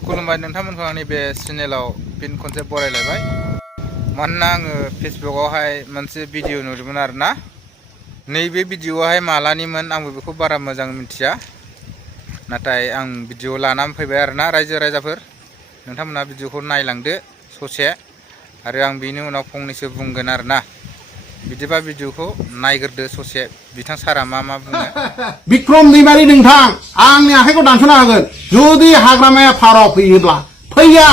खुलुमबाय नोंथांमोनखौ आंनि बे चेनेलाव फिन खनसे बरायलायबाय। मानोना आङो फेसबुकआवहाय मोनसे भिडिअ नुदोंमोन आरोना। नैबे भिडिअआहाय मालानिमोन आंबो बेखौ बारा मोजां मिथिया, नाथाय आं भिडिअ लानानै फैबाय आरोना। रायजो राजाफोर नोंथांमोना भिडिअखौ नायलांदो ससे, आरो आं बेनि उनाव फंनैसो बुंगोन आरोना। बिदिबा भिडिअखौ नायग्रोदो ससे, बिथां सारा मा बुङो। बिक्रम दैमारि नोंथां, आंनि आखाइखौ दानस'नो हागोन जुदि हाग्रामाया फाराव फैयोब्ला। फैया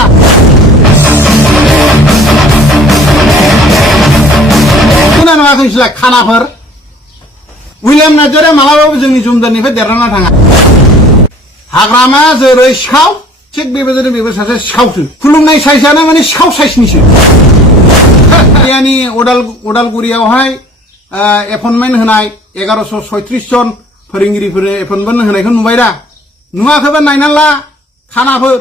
खोना नुवाखै नोंसोरलाय खानाफोर? उइलियाम नार्जारिया मालाबाबो जोंनि जुमदारनिफ्राय देरनानै थाङा। हाग्रामाया जेरै सिखाव, थिग बेबायदिनो बेबो सासे सिखावसो। खुलुमनाय साइजआनो माने सिखाव साइजनिसो। उदालगुरियावहाय एपइन्टमेन्ट होनाय 1136 जन फोरोंगिरिफोरनो एपइन्टमेन्ट होनायखौ नुबाय दा? नुवाखैबा नायनानै ला, खानाफोर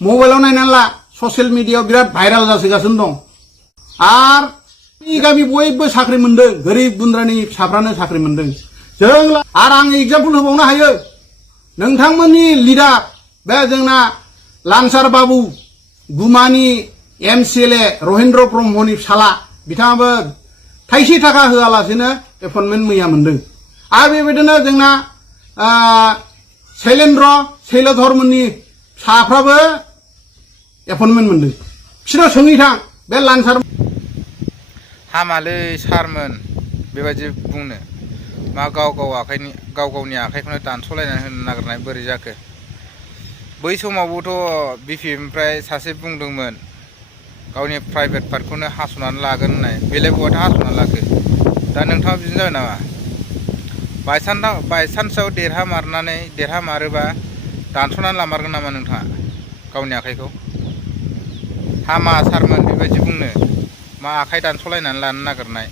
मबाइलाव नायनानै ला, ससियेल मिडियायाव बिराद भाइराल जासोगासिनो दं। आरो गामि बयबो साख्रि मोनदों, गोरिब गुन्द्रानि फिसाफ्रानो साख्रि मोनदों। जों आरो आं एग्जाम्पल होबावनो हायो। नोंथांमोननि लिडार बे जोंना लानसार बाबु गुमानि MCLA रहिन्द्र ब्रह्मनि फिसाला, बिथाङाबो थाइसे थाखा होआलासेनो एपइन्टमेन्ट मैया मोनदों। आरो बेबायदिनो जोंना शैलेधरमोननि फिसाफ्राबो एपइन्टमेन्ट मोनदों। बिसोरनाव सोंहैथां, बे लानसार हामालै सारमोन बेबायदि बुंनो। मा गाव गावनि आखाइखौनो दानस'लायनानै होनो नागिरनाय बोरै जाखो? बै समावबोथ' BPMनिफ्राय सासे बुंदोंमोन गावनि प्राइभेट पार्टखौनो हास'नानै लागोन होननाय। बेलाय बहाथो हास'नानै लाखो? दा नोंथाङा बिदिनो जाबाय नामा? बायसान्सआव देरहामारोबा दानस'नानै लामारगोन नामा नोंथाङा गावनि आखाइखौ? हामा सारमोन बेबायदि बुंनो। मा आखाइ दानस'लायनानै लानो नागिरनाय?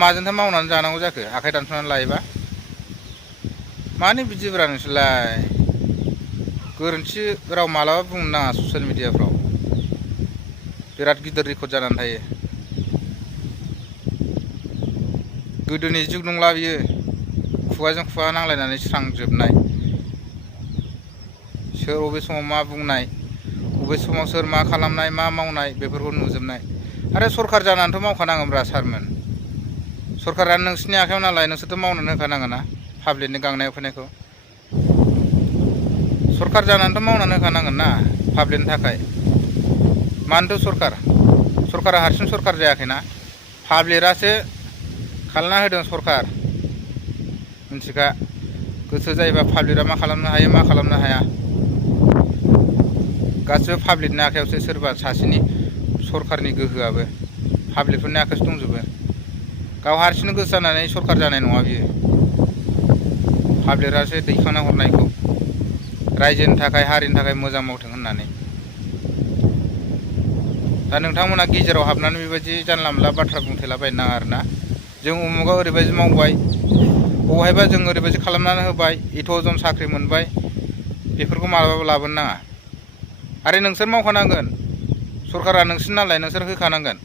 माजोंथो मावनानै जानांगौ जाखो आखाइ दानस'नानै लायोबा? मानो बिदिब्रा नोंसोरलाय? गोरोन्थि राव मालाबा बुंनो नाङा ससियेल मिडियाफ्राव, बिराद गिदिर रेकर्ड जानानै थायो। गोदोनि जुग नंला बियो, खुगाजों खुगा नांलायनानै स्रांजोबनाय। सोर बबे समाव मा बुंनाय, बबे समाव सोर मा खालामनाय, मा मावनाय, बेफोरखौ नुजोबनाय। आरो सरखार जानानैथ' मावखानांगोनब्रा सारमोन। सरखारा नोंसिनि आखायाव नालाय, नोंसोरथ' मावनानै होखानांगोन ना पाब्लिकनि गांनाय उखैनायखौ। सरखार जानानैथ' मावनानै होखानांगोन ना पाब्लिकनि थाखाय। मानोथो सरकारा हारसिं सरखार जायाखैना, पाब्लिकआसो खालामना होदों सरखार। मिथिखा, गोसो जायोबा पाब्लिकआ मा खालामनो हायो मा खालामनो हाया, गासिबो पाब्लिकनि आखायावसो। सोरबा सासेनि सरखारनि गोहोआबो पाब्लिकफोरनि आखायावसो दंजोबो। गाव हारसिंनो गोसो जानानै सरखार जानाय नङा बियो, पाब्लिकआसो दैखांना हरनायखौ, रायजोनि थाखाय हारिनि थाखाय मोजां मावथों होननानै। दा नोंथांमोना गेजेराव हाबनानै बेबायदि जानला मोनला बाथ्रा बुंथेलाबायनो नाङा आरोना। जों उमुगाव ओरैबायदि मावबाय, बहायबा जों ओरैबायदि खालामनानै होबाय, एथ'जन साख्रि मोनबाय, बेफोरखौ मालाबाबो लाबोनो नाङा। आरो नोंसोर मावखानांगोन, सरकारा नोंसोर नालाय नोंसोर होखानांगोन।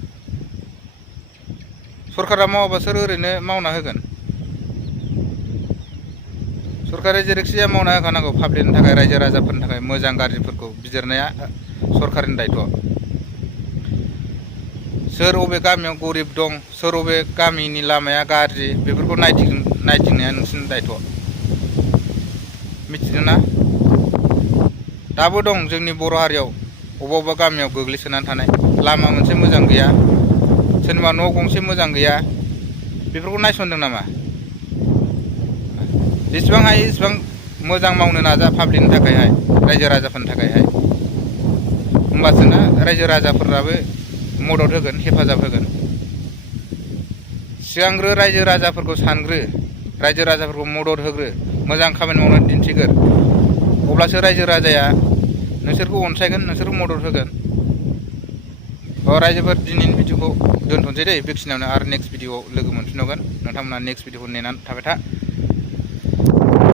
सरकारा मावाबा सोर ओरैनो मावना होगोन? सरकारा जेरैखि जाया मावना होखानांगौ पाब्लिकनि थाखाय, रायजो राजाफोरनि थाखाय। मोजां गाज्रिफोरखौ बिजिरनाया सरकारनि दायथ'। सोर बबे गामियाव गरिब दं, सोर बबे गामिनि लामाया गाज्रि, बेफोरखौ नायथिंनाया नोंसोरनि दायथ'। मिथिदोंना? दाबो दं जोंनि बर' हारियाव अबेबा गामियाव गोग्लैसोनानै थानाय, लामा मोनसे मोजां गैया, सोरनिबा न' गंसे मोजां गैया, बेफोरखौ नायसनदों नामा? जेसेबां हायो एसेबां मोजां मावनो नाजा पाब्लिकनि थाखायहाय, रायजो राजाफोरनि थाखायहाय। होमबासोना रायजो राजाफोराबो मदद होगोन, हेफाजाब होगोन। सिगांग्रो रायजो राजाफोरखौ सानग्रो, रायजो राजाफोरखौ मदद होग्रो, मोजां खामानि मावनानै दिन्थिगोर। अब्लासो रायजो राजाया नोंसोरखौ अनसायगोन, नोंसोरखौ मदद होगोन। रायजोफोर, दिनैनि भिडिअखौ दोनथ'नोसै दे बेखिनियावनो। आरो नेक्स्ट भिडिअआव लोगो मोनफिनबावगोन। नोंथांमोना नेक्स्ट भिडिअखौ नेनानै थाबाय था।